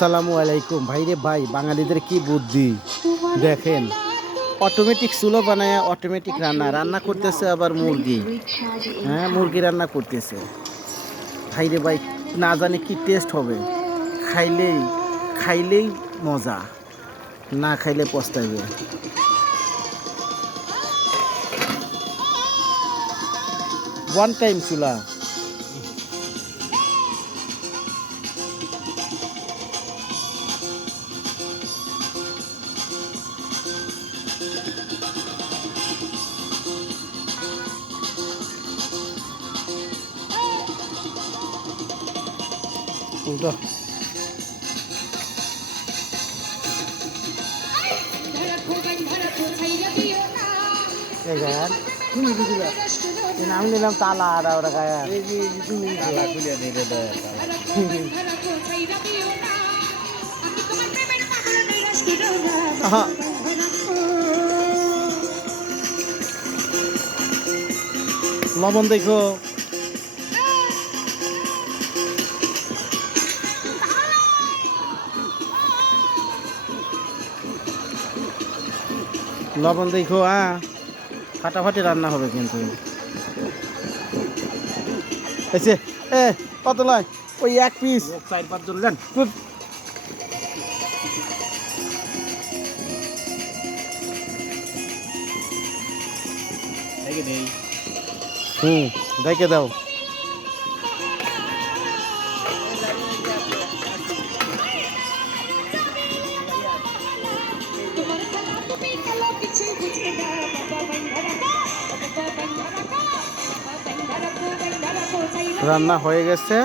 আসসালামু আলাইকুম ভাইরে ভাই, বাঙালিদের কি বুদ্ধি দেখেন। অটোমেটিক চুলো বানায় অটোমেটিক রান্না রান্না করতেছে, আবার মুরগি। হ্যাঁ, মুরগি রান্না করতেছে ভাইরে ভাই। না জানি কি টেস্ট হবে। খাইলেই খাইলেই মজা, না খাইলে পস্তাইবে। ওয়ান টাইম চুলা। উল্টো আমি নিলাম তালা আড়া ওরা গায়ে। তালা খুলিয়া নিয়ে দেয় লবণ দেখো। লবণ দেখো। হ্যাঁ, ফাটাফাটি রান্না হবে কিন্তু। এসে এ কত লয় ওই এক পিস 4-5 জন যান। দেখে দাও। রান্না হয়ে গেছে।